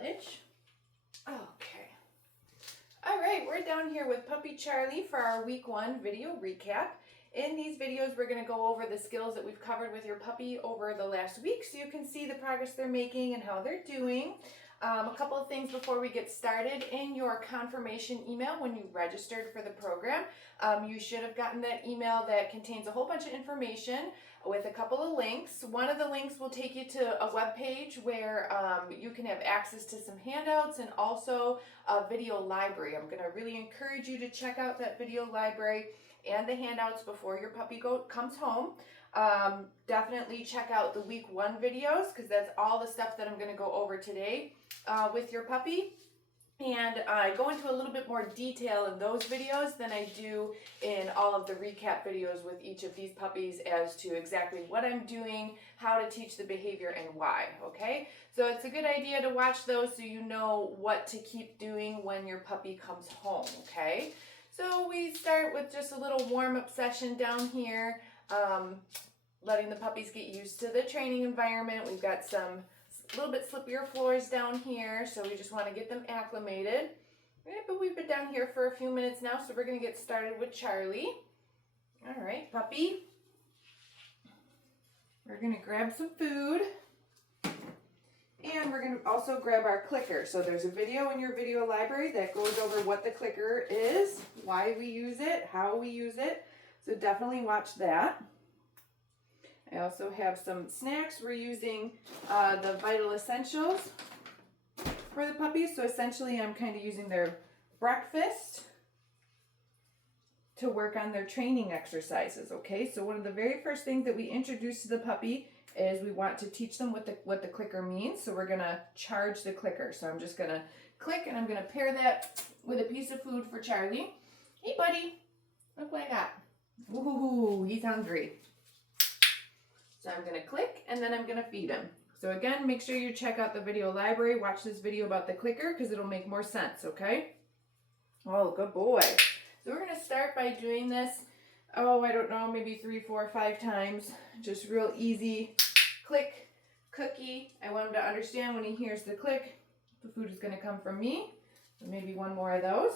Itch. Okay. All right, we're down here with Puppy Charlie for our week 1 video recap. In these videos, we're going to go over the skills that we've covered with your puppy over the last week so you can see the progress they're making and how they're doing. A couple of things before we get started. In your confirmation email when you registered for the program, you should have gotten that email that contains a whole bunch of information with a couple of links. One of the links will take you to a web page where you can have access to some handouts and also a video library. I'm going to really encourage you to check out that video library and the handouts before your puppy comes home. Definitely check out the week 1 videos because that's all the stuff that I'm going to go over today with your puppy. And I go into a little bit more detail in those videos than I do in all of the recap videos with each of these puppies as to exactly what I'm doing, how to teach the behavior, and why, okay? So it's a good idea to watch those so you know what to keep doing when your puppy comes home, okay? So we start with just a little warm-up session down here, letting the puppies get used to the training environment. We've got some a little bit slippier floors down here, so we just want to get them acclimated. Right, but we've been down here for a few minutes now, so we're going to get started with Charlie. All right, puppy. We're going to grab some food, and we're going to also grab our clicker. So there's a video in your video library that goes over what the clicker is, why we use it, how we use it, so definitely watch that. I also have some snacks. We're using the Vital Essentials for the puppies. So essentially I'm kind of using their breakfast to work on their training exercises, okay? So one of the very first things that we introduce to the puppy is we want to teach them what the clicker means. So we're gonna charge the clicker. So I'm just gonna click and I'm gonna pair that with a piece of food for Charlie. Hey buddy, look what I got. Ooh, he's hungry. So I'm going to click and then I'm going to feed him. So again, make sure you check out the video library. Watch this video about the clicker because it'll make more sense, okay? Oh, good boy. So we're going to start by doing this, I don't know, maybe 3, 4, 5 times. Just real easy. Click, cookie. I want him to understand when he hears the click, the food is going to come from me. So maybe one more of those.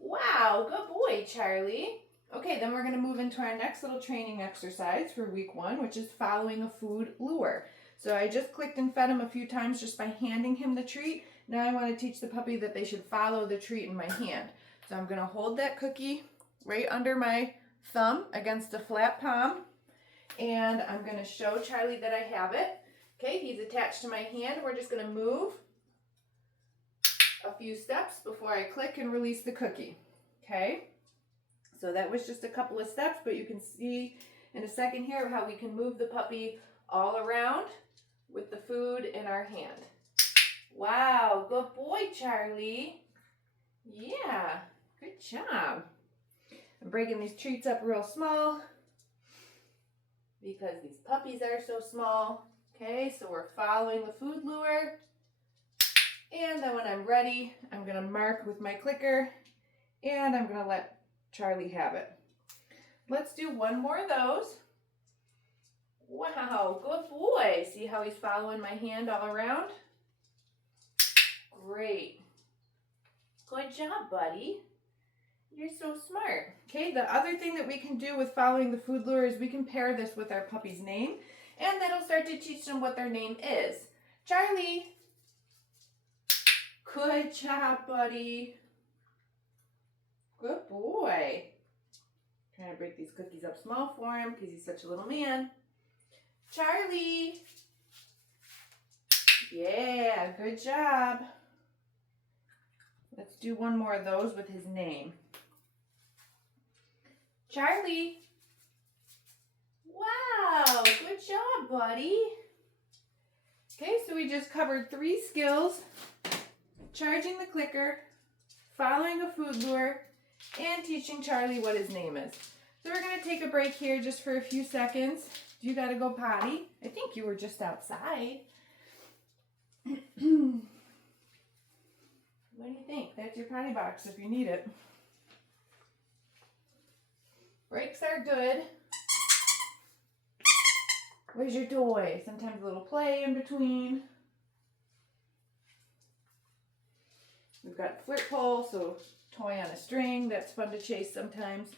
Wow, good boy, Charlie. Okay, then we're going to move into our next little training exercise for week 1, which is following a food lure. So I just clicked and fed him a few times just by handing him the treat. Now I want to teach the puppy that they should follow the treat in my hand. So I'm going to hold that cookie right under my thumb against a flat palm. And I'm going to show Charlie that I have it. Okay, he's attached to my hand. We're just going to move a few steps before I click and release the cookie. Okay. So that was just a couple of steps, but you can see in a second here how we can move the puppy all around with the food in our hand. Wow, good boy, Charlie. Yeah, good job. I'm breaking these treats up real small because these puppies are so small. Okay, so we're following the food lure. And then when I'm ready, I'm going to mark with my clicker and I'm going to let Charlie have it. Let's do one more of those. Wow, good boy. See how he's following my hand all around? Great. Good job, buddy. You're so smart. Okay, the other thing that we can do with following the food lure is we can pair this with our puppy's name, and that'll start to teach them what their name is. Charlie. Good job, buddy. Good boy. Trying to break these cookies up small for him because he's such a little man. Charlie. Yeah, good job. Let's do one more of those with his name. Charlie. Wow, good job, buddy. Okay, so we just covered 3 skills. Charging the clicker, following a food lure, and teaching Charlie what his name is. So we're going to take a break here just for a few seconds. You got to go potty. I think you were just outside. What do you think? That's your potty box if you need it. Breaks are good. Where's your toy? Sometimes a little play in between. We've got flirt pole, so toy on a string. That's fun to chase sometimes.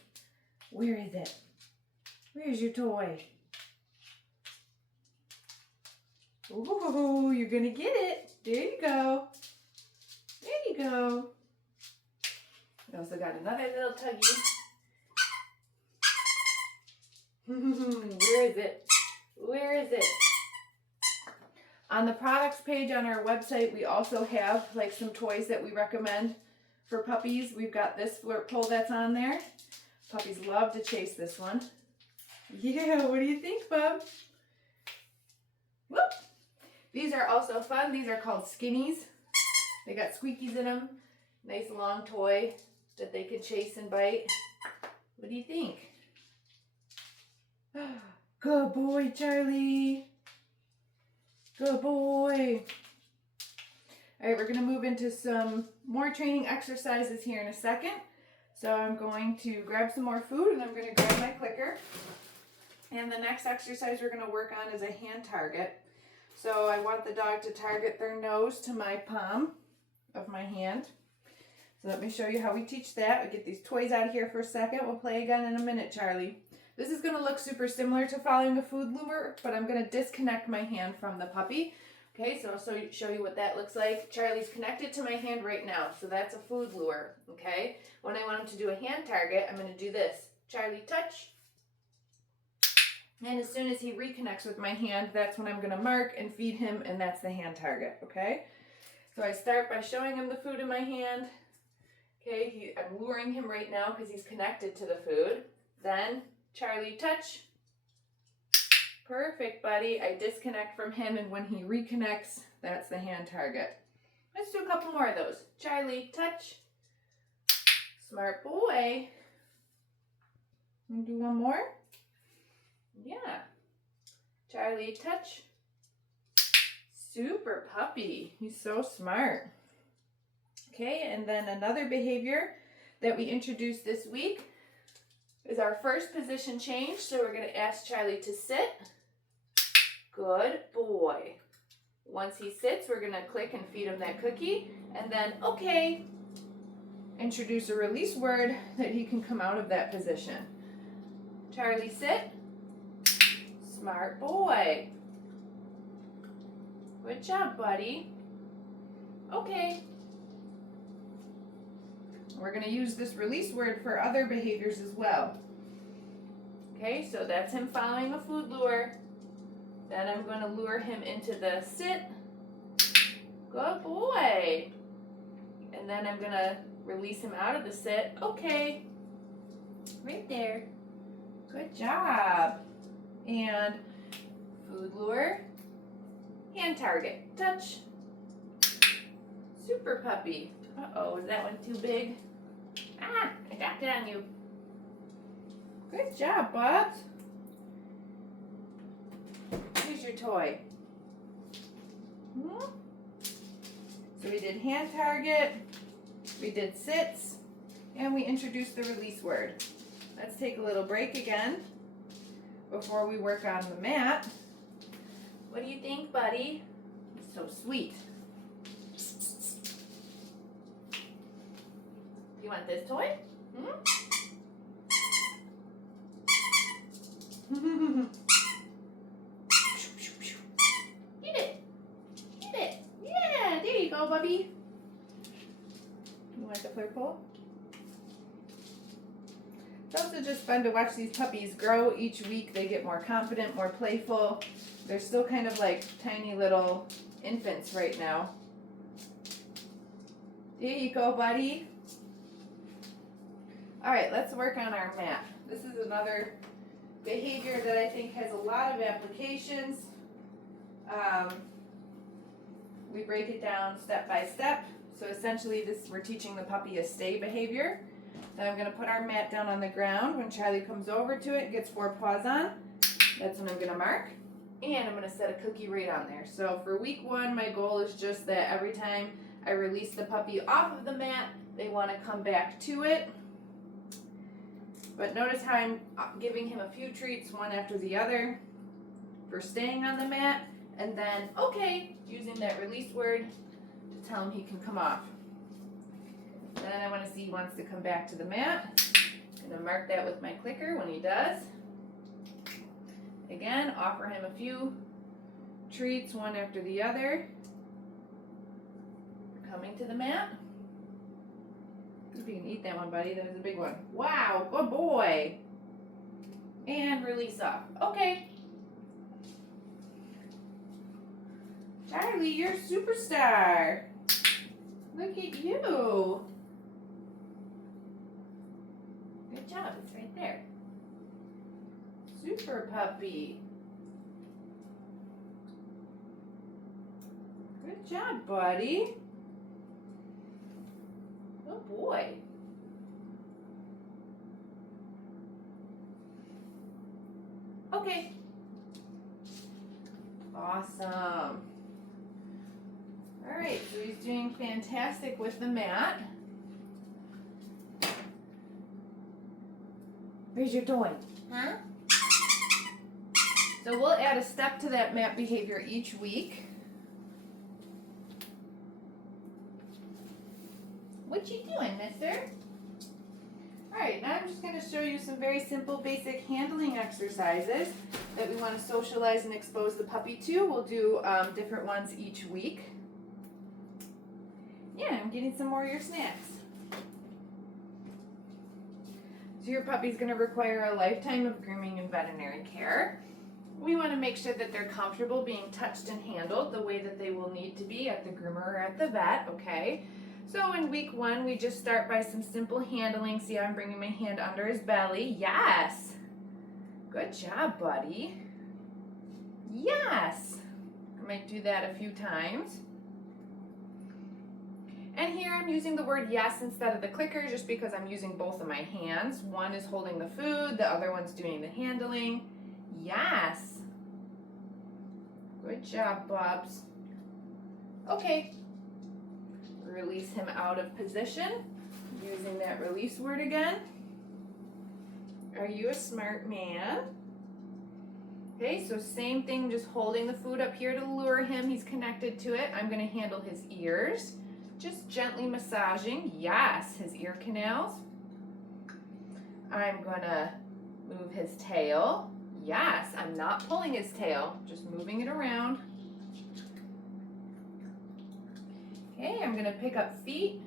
Where is it? Where's your toy? Ooh, you're gonna get it. There you go. There you go. We also got another little tuggy. Where is it? Where is it? On the products page on our website, we also have like some toys that we recommend for puppies. We've got this flirt pole that's on there. Puppies love to chase this one. Yeah, what do you think, bub? Whoop. These are also fun. These are called Skinnies. They got squeakies in them. Nice long toy that they could chase and bite. What do you think? Good boy, Charlie. Good boy. All right, we're going to move into some more training exercises here in a second. So I'm going to grab some more food and I'm going to grab my clicker. And the next exercise we're going to work on is a hand target. So I want the dog to target their nose to my palm of my hand. So let me show you how we teach that. We get these toys out of here for a second. We'll play again in a minute, Charlie. This is going to look super similar to following a food lure, but I'm going to disconnect my hand from the puppy. Okay, so I'll show you what that looks like. Charlie's connected to my hand right now, so that's a food lure, okay? When I want him to do a hand target, I'm going to do this. Charlie, touch. And as soon as he reconnects with my hand, that's when I'm going to mark and feed him, and that's the hand target, okay? So I start by showing him the food in my hand. Okay, I'm luring him right now because he's connected to the food. Then, Charlie, touch. Perfect, buddy. I disconnect from him, and when he reconnects, that's the hand target. Let's do a couple more of those. Charlie, touch. Smart boy. And do one more. Yeah. Charlie, touch. Super puppy. He's so smart. Okay, and then another behavior that we introduced this week is our first position change. So we're going to ask Charlie to sit. Good boy. Once he sits, we're going to click and feed him that cookie. And then, okay, introduce a release word that he can come out of that position. Charlie, sit. Smart boy. Good job, buddy. Okay. We're going to use this release word for other behaviors as well. Okay, so that's him following a food lure. Then I'm going to lure him into the sit. Good boy. And then I'm going to release him out of the sit. Okay. Right there. Good job. And food lure. Hand target. Touch. Super puppy. Uh-oh, is that one too big? Ah, I got it on you. Good job, Bubs. Here's your toy. So we did hand target, we did sits, and we introduced the release word. Let's take a little break again before we work on the mat. What do you think, buddy? It's so sweet. You want this toy? Get it. Get it. Yeah, there you go, Bubby. You want the flirt pole? It's also just fun to watch these puppies grow each week. They get more confident, more playful. They're still kind of like tiny little infants right now. There you go, buddy. All right, let's work on our mat. This is another behavior that I think has a lot of applications. We break it down step by step. So essentially we're teaching the puppy a stay behavior. Then I'm going to put our mat down on the ground. When Charlie comes over to it and gets 4 paws on, that's when I'm going to mark. And I'm going to set a cookie right on there. So for week 1, my goal is just that every time I release the puppy off of the mat, they want to come back to it. But notice how I'm giving him a few treats, one after the other, for staying on the mat. And then, okay, using that release word to tell him he can come off. And then I want to see he wants to come back to the mat. I'm going to mark that with my clicker when he does. Again, offer him a few treats, one after the other. Coming to the mat. See if you can eat that one, buddy. That was a big one. Wow, good boy. And release off. Okay. Charlie, you're a superstar. Look at you. Good job. It's right there. Super puppy. Good job, buddy. Good boy. Okay. Awesome. All right, so he's doing fantastic with the mat. Where's your toy? Huh? So we'll add a step to that mat behavior each week. What you doing, mister? All right, now I'm just going to show you some very simple, basic handling exercises that we want to socialize and expose the puppy to. We'll do different ones each week. Yeah, I'm getting some more of your snacks. So your puppy's going to require a lifetime of grooming and veterinary care. We want to make sure that they're comfortable being touched and handled the way that they will need to be at the groomer or at the vet, okay? So in week 1, we just start by some simple handling. See how I'm bringing my hand under his belly? Yes. Good job, buddy. Yes. I might do that a few times. And here I'm using the word yes instead of the clicker just because I'm using both of my hands. One is holding the food, the other one's doing the handling. Yes. Good job, Bubs. Okay. Release him out of position. Using that release word again. Are you a smart man? Okay, so same thing, just holding the food up here to lure him. He's connected to it. I'm going to handle his ears. Just gently massaging. Yes, his ear canals. I'm going to move his tail. Yes, I'm not pulling his tail, just moving it around. Okay, I'm going to pick up feet.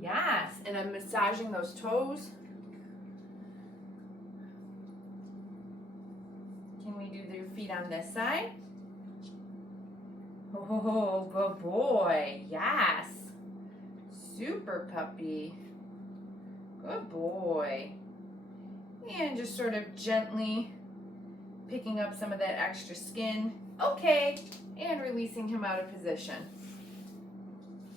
Yes, and I'm massaging those toes. Can we do the feet on this side? Oh, good boy. Yes. Super puppy. Good boy. And just sort of gently picking up some of that extra skin. Okay. And releasing him out of position.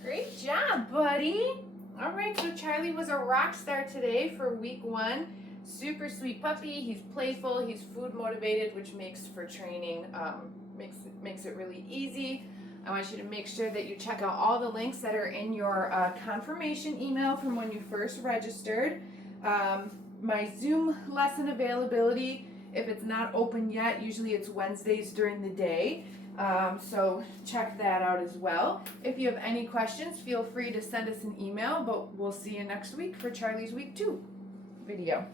Great job, buddy. All right, so Charlie was a rock star today for week 1. Super sweet puppy. He's playful. He's food motivated, which makes for training, makes it really easy. I want you to make sure that you check out all the links that are in your confirmation email from when you first registered. My Zoom lesson availability, if it's not open yet, usually it's Wednesdays during the day. So check that out as well. If you have any questions, feel free to send us an email, but we'll see you next week for Charlie's week 2 video.